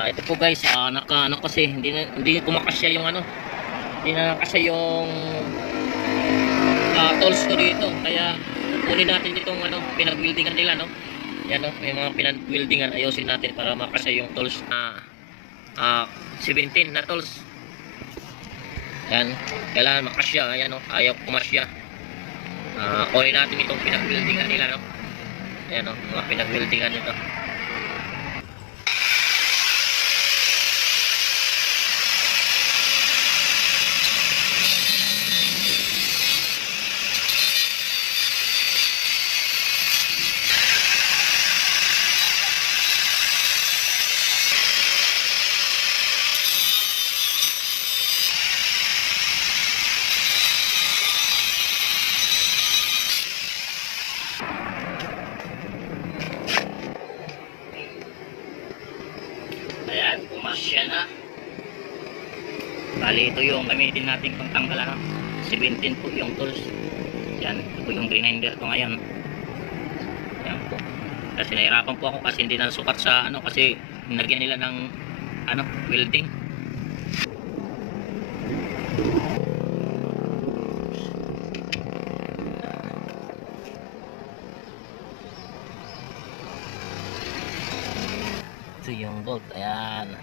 Ito po guys, ano kasi hindi kumakasya yung ano, hindi na nakasya yung tools ko dito. Kaya kunin natin itong ano, pinag-weldingan nila, no. Yan, no, may mga pinag-weldingan, ayusin natin para makasya yung tools na 17 na tools. Yan, kailangan makasya. Ayan, no, ayaw kumasya. Kunin natin itong pinag-weldingan nila, no. Ayan, no, mga pinag-weldingan nito. Ayan, pumasya na. Bali, ito yung gamitin natin pagtanggal, 17 po yung tools. Yan, ito po yung grinder ko ngayon. Yan po. Kasi nahirapan po ako kasi hindi na sukat sa ano, kasi nilagyan nila ng ano, welding. Ito yung bolt, ayan.